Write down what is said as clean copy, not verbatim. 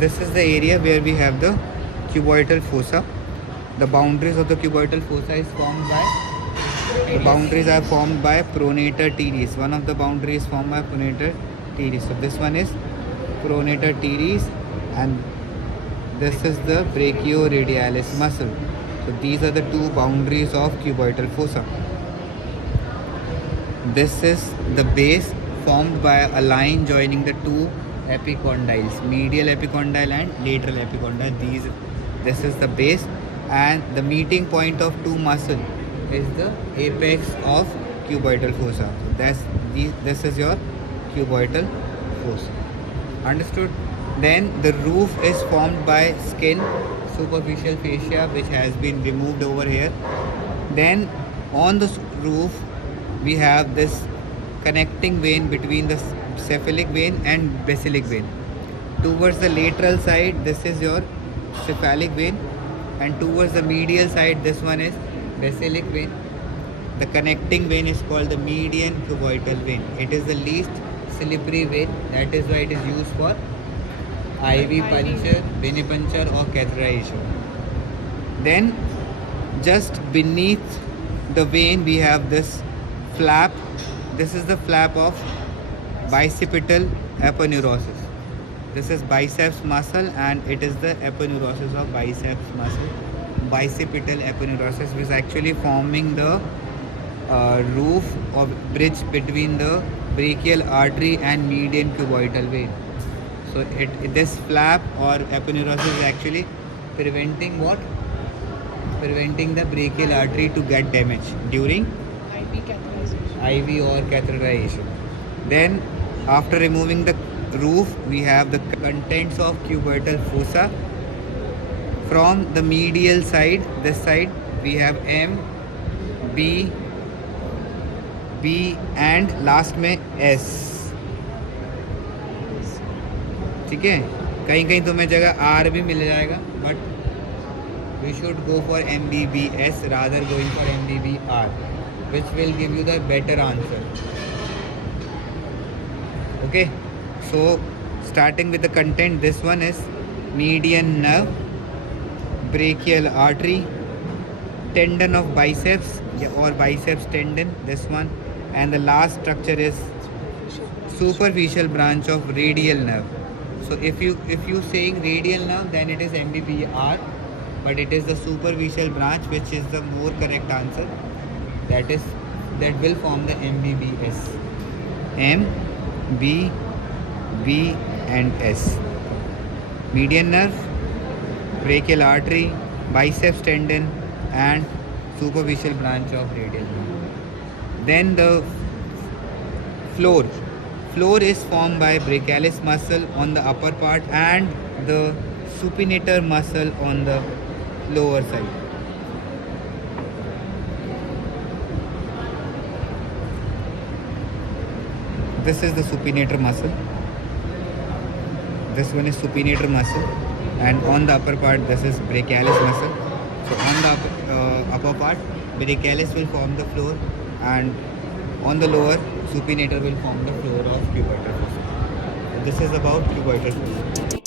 this is the area where we have the cuboidal fossa. The boundaries of the cuboidal fossa is formed by pronator teres. One of the boundaries formed by pronator teres. So this one is pronator teres, and this is the brachioradialis muscle. So these are the two boundaries of cuboidal fossa. This is the base formed by a line joining the two epicondyles, medial epicondyle and lateral epicondyle. This is the base, and the meeting point of two muscle is the apex of cuboidal fossa. So this is your cuboidal fossa. Understood? Then the roof is formed by skin, superficial fascia, which has been removed over here. Then on the roof we have this connecting vein between the cephalic vein and basilic vein. Towards the lateral side, this is your cephalic vein, and towards the medial side, this one is basilic vein. The connecting vein is called the median cuboidal vein. It is the least slippery vein, that is why it is used for IV puncture, venipuncture or catheterization. Then just beneath the vein we have this flap. This is the flap of bicipital aponeurosis. This is biceps muscle, and it is the aponeurosis of biceps muscle. Bicipital aponeurosis is actually forming the roof or bridge between the brachial artery and median cuboidal vein. So this flap or aponeurosis is actually preventing what? Preventing the brachial artery to get damaged during IV or catheterization. Then after removing the roof, we have the contents of cuboidal fossa. From the medial side, this side, we have M, B, and last में S. ठीक है, कहीं कहीं तुम्हें जगह R भी मिल जाएगा, but we should go for MBBS rather going for MBBR, which will give you the better answer. Okay, so starting with the content, this one is median nerve, brachial artery, tendon of biceps or biceps tendon, this one, and the last structure is superficial branch of radial nerve. So if you saying radial nerve, then it is MBBR, but it is the superficial branch which is the more correct answer. That will form the MBBS. M, B, and S. Median nerve, brachial artery, biceps tendon, and superficial branch of radial nerve. Then the floor. Floor is formed by brachialis muscle on the upper part and the supinator muscle on the lower side. This is the supinator muscle. This one is supinator muscle, and on the upper part this is brachialis muscle. So on the upper part, brachialis will form the floor, and on the lower, supinator will form the floor of cuboidal fossa. This is about cuboidal fossa.